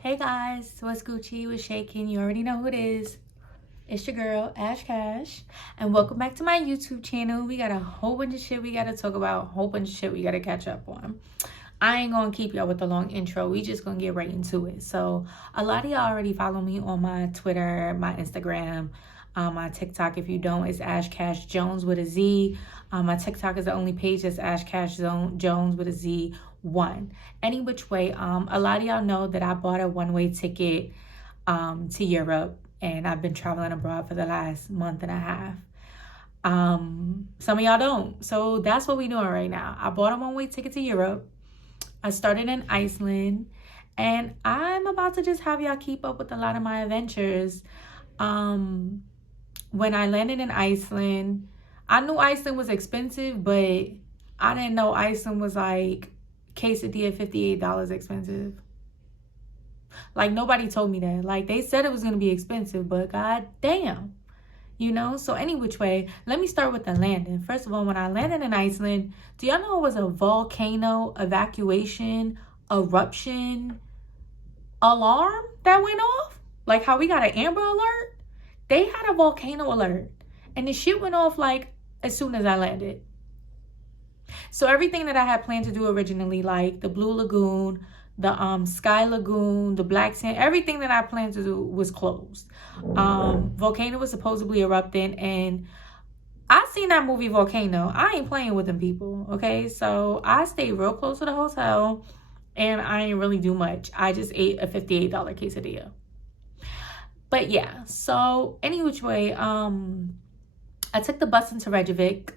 Hey guys, what's Gucci? What's shaking? You already know who it is. It's your girl, Ash Cash, and welcome back to my YouTube channel. We got a whole bunch of shit we gotta talk about, a whole bunch of shit we gotta catch up on. I ain't gonna keep y'all with the long intro. We just gonna get right into it. So, a lot of y'all already follow me on my Twitter, my Instagram, my TikTok. If you don't, it's Ash Cash Jones with a Z. My TikTok is the only page that's Ash Cash Jones with a Z. One. Any which way, a lot of y'all know that I bought a one-way ticket to Europe, and I've been traveling abroad for the last month and a half. Some of y'all don't. So that's what we doing right now. I bought a one-way ticket to Europe. I started in Iceland, and I'm about to just have y'all keep up with a lot of my adventures. When I landed in Iceland, I knew Iceland was expensive, but I didn't know Iceland was like quesadilla $58 expensive. Like, nobody told me that. Like, they said it was going to be expensive, but god damn. So any which way, let me start with the landing. First of all, when I landed in Iceland, do y'all know it was a volcano evacuation eruption alarm that went off? Like how we got an Amber Alert? They had a volcano alert, and the shit went off like as soon as I landed. So everything that I had planned to do originally, like the Blue Lagoon, the Sky Lagoon, the Black Sand, everything that I planned to do was closed. Volcano was supposedly erupting, and I seen that movie Volcano. I ain't playing with them people, okay? So I stayed real close to the hotel, and I ain't really do much. I just ate a $58 quesadilla. But yeah, so any which way, I took the bus into Reykjavik.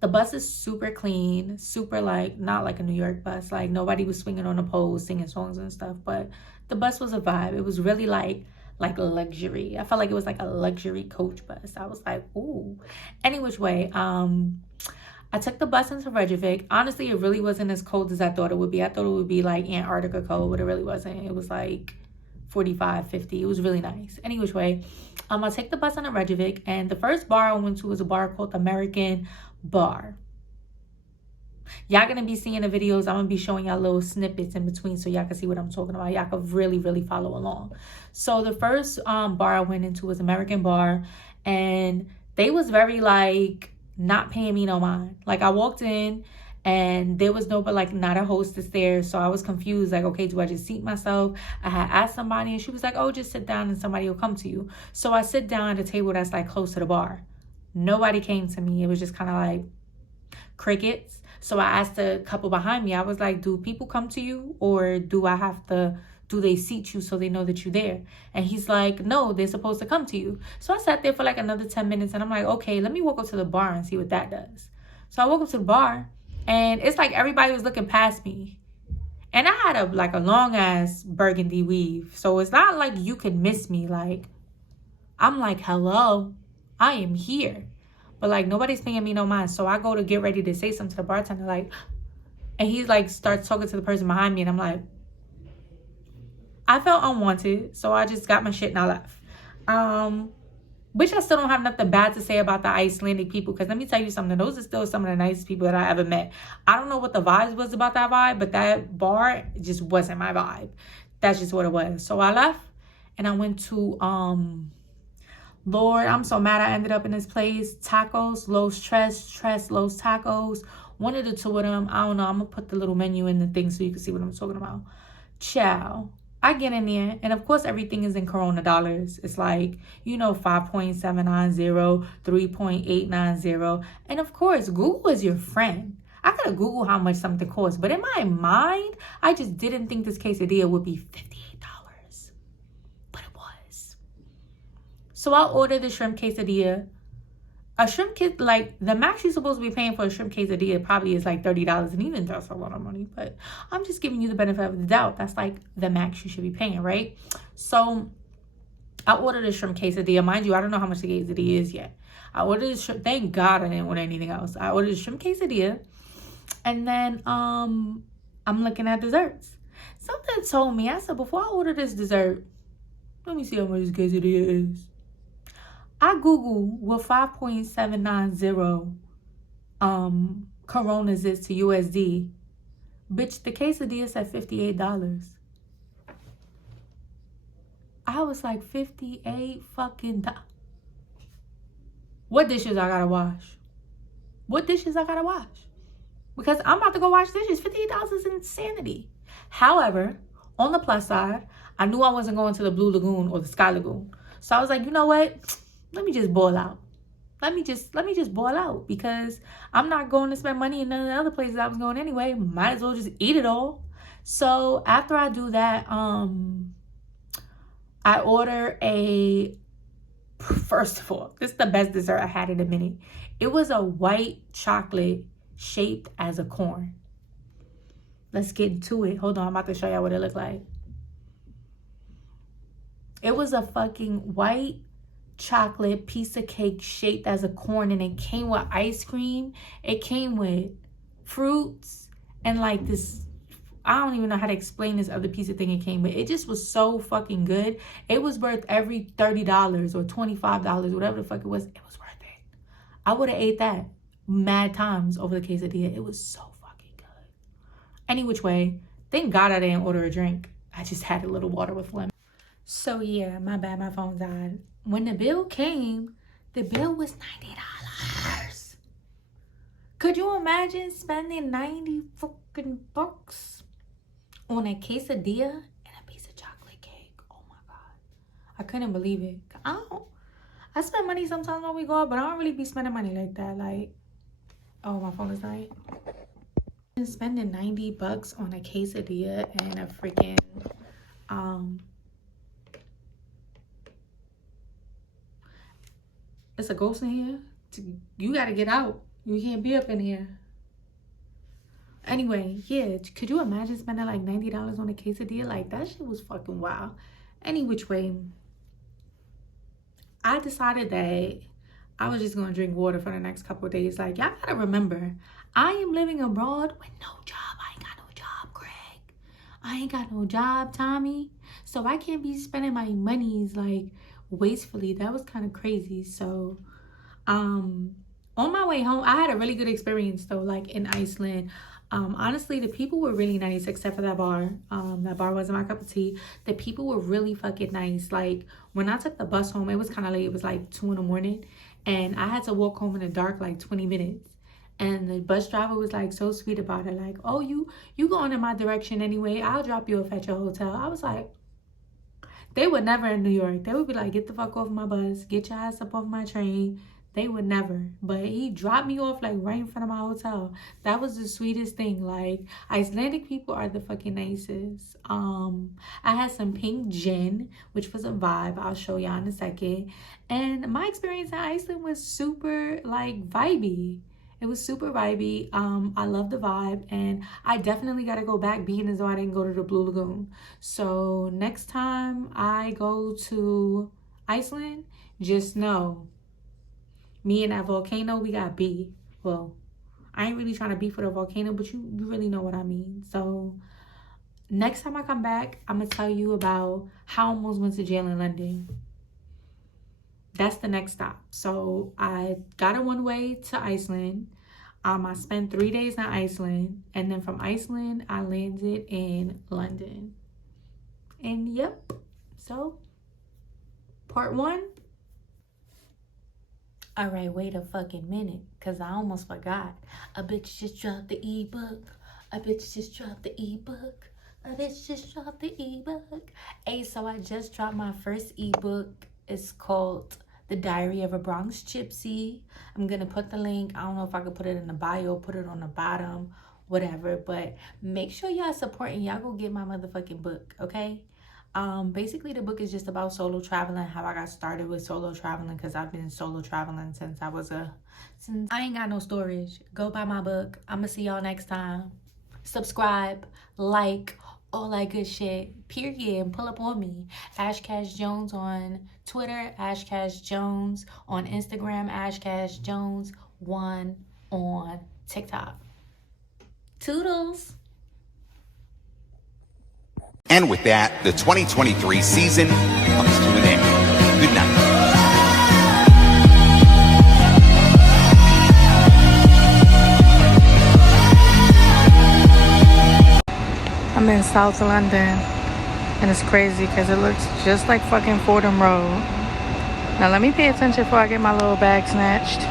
The bus is super clean, super like, not like a New York bus. Like nobody was swinging on the poles, singing songs and stuff, but the bus was a vibe. It was really like luxury. I felt like it was like a luxury coach bus. I was like, ooh. Any which way, I took the bus into Reykjavik. Honestly, it really wasn't as cold as I thought it would be. I thought it would be like Antarctica cold, but it really wasn't. It was like 45, 50. It was really nice. Any which way, I take the bus into Reykjavik, and the first bar I went to was a bar called American Bar. Y'all gonna be seeing the videos. I'm gonna be showing y'all little snippets in between so y'all can see what I'm talking about. Y'all can really follow along. So the first bar I went into was American Bar, and they was very like not paying me no mind. Like I walked in and there was not a hostess there, so I was confused. Like, okay, do I just seat myself? I had asked somebody, and she was like, oh, just sit down and somebody will come to you. So I sit down at a table that's like close to the bar. Nobody came to me. It was just kind of like crickets. So I asked a couple behind me. I was like, do people come to you, or do they seat you so they know that you're there? And he's like, no, they're supposed to come to you. So I sat there for like another 10 minutes, and I'm like, okay, let me walk up to the bar and see what that does. So I walk up to the bar, and it's like everybody was looking past me. And I had a long ass burgundy weave. So it's not like you could miss me. Like, I'm like, hello, I am here. But like nobody's paying me no mind. So I go to get ready to say something to the bartender, like, and he's like starts talking to the person behind me, and I'm like, I felt unwanted, so I just got my shit and I left. Which I still don't have nothing bad to say about the Icelandic people, because let me tell you something, those are still some of the nicest people that I ever met. I don't know what the vibes was about that vibe, but that bar just wasn't my vibe. That's just what it was. So I left, and I went to Lord, I'm so mad I ended up in this place. Tacos, Los Tres Los Tacos. One of the two of them. I don't know. I'm going to put the little menu in the thing so you can see what I'm talking about. Ciao. I get in there, and of course, everything is in Corona dollars. It's like, 5.790, 3.890. And of course, Google is your friend. I could have Googled how much something costs, but in my mind, I just didn't think this quesadilla would be $58. But it was. So I ordered the shrimp quesadilla. A shrimp kit, like the max you're supposed to be paying for a shrimp quesadilla probably is like $30, and even that's a lot of money, but I'm just giving you the benefit of the doubt. That's like the max you should be paying, right? So I ordered a shrimp quesadilla. Mind you, I don't know how much the quesadilla is yet. I ordered a shrimp. Thank God I didn't order anything else. I ordered a shrimp quesadilla, and then I'm looking at desserts. Something told me, I said, before I order this dessert, let me see how much this quesadilla is. I Googled what 5.790 Coronas is to USD. Bitch, the quesadilla said $58. I was like, 58 fucking dollars. What dishes I gotta wash? What dishes I gotta wash? Because I'm about to go wash dishes. $58 is insanity. However, on the plus side, I knew I wasn't going to the Blue Lagoon or the Sky Lagoon. So I was like, you know what? Let me just boil out. Let me just boil out, because I'm not going to spend money in none of the other places I was going anyway. Might as well just eat it all. So after I do that, I order first of all, this is the best dessert I had in a minute. It was a white chocolate shaped as a corn. Let's get into it. Hold on, I'm about to show y'all what it looked like. It was a fucking white chocolate piece of cake shaped as a corn, and it came with ice cream. It came with fruits and like this, I don't even know how to explain this other piece of thing it came with. It just was so fucking good. It was worth every $30 or $25, whatever the fuck it was. It was worth it. I would have ate that mad times over the quesadilla. It was so fucking good. Any which way, thank God I didn't order a drink. I just had a little water with lemon. So yeah, my bad, my phone died. When the bill came, the bill was $90. Could you imagine spending 90 fucking bucks on a quesadilla and a piece of chocolate cake? Oh my God. I couldn't believe it. I spend money sometimes when we go out, but I don't really be spending money like that. Like, oh, my phone is dying. Spending 90 bucks on a quesadilla and a freaking, it's a ghost in here. You gotta get out. You can't be up in here. Anyway, yeah, could you imagine spending like $90 on a quesadilla? Like, that shit was fucking wild. Any which way, I decided that I was just gonna drink water for the next couple of days. Like, y'all gotta remember, I am living abroad with no job. I ain't got no job, Greg. I ain't got no job, Tommy. So I can't be spending my monies like wastefully. That was kind of crazy. So on my way home, I had a really good experience though, like in Iceland. Honestly, the people were really nice, except for that bar. That bar wasn't my cup of tea. The people were really fucking nice. Like, when I took the bus home, it was kind of late. It was like 2 in the morning, and I had to walk home in the dark like 20 minutes. And the bus driver was like so sweet about it. Like, oh, you going in my direction anyway. I'll drop you off at your hotel. I was like, they would never in New York. They would be like, get the fuck off my bus. Get your ass up off my train. They would never. But he dropped me off like right in front of my hotel. That was the sweetest thing. Like, Icelandic people are the fucking nicest. I had some pink gin, which was a vibe. I'll show y'all in a second. And my experience in Iceland was super like vibey. It was super vibey. I love the vibe, and I definitely got to go back, being as though I didn't go to the Blue Lagoon. So next time I go to Iceland, just know, me and that volcano, we got beef. Well, I ain't really trying to beef with a volcano, but you really know what I mean. So next time I come back, I'm going to tell you about how I almost went to jail in London. That's the next stop. So I got a one-way to Iceland. I spent 3 days in Iceland. And then from Iceland, I landed in London. And yep. So, part 1. All right, wait a fucking minute, because I almost forgot. A bitch just dropped the ebook. A bitch just dropped the ebook. A bitch just dropped the ebook. Hey, so I just dropped my first ebook. It's called The Diary of a Bronx Gypsy. I'm going to put the link. I don't know if I could put it in the bio, put it on the bottom, whatever. But make sure y'all supporting. Y'all go get my motherfucking book, okay? Basically, the book is just about solo traveling, how I got started with solo traveling, because I've been solo traveling since I ain't got no storage. Go buy my book. I'm going to see y'all next time. Subscribe, like, all that good shit, period, and pull up on me. Ashcash Jones on Twitter, Ashcash Jones on Instagram, Ashcash Jones 1 on TikTok. Toodles. And with that, the 2023 season comes to an end. Good night. I'm in South London, And it's crazy because it looks just like fucking Fordham Road. Now let me pay attention before I get my little bag snatched.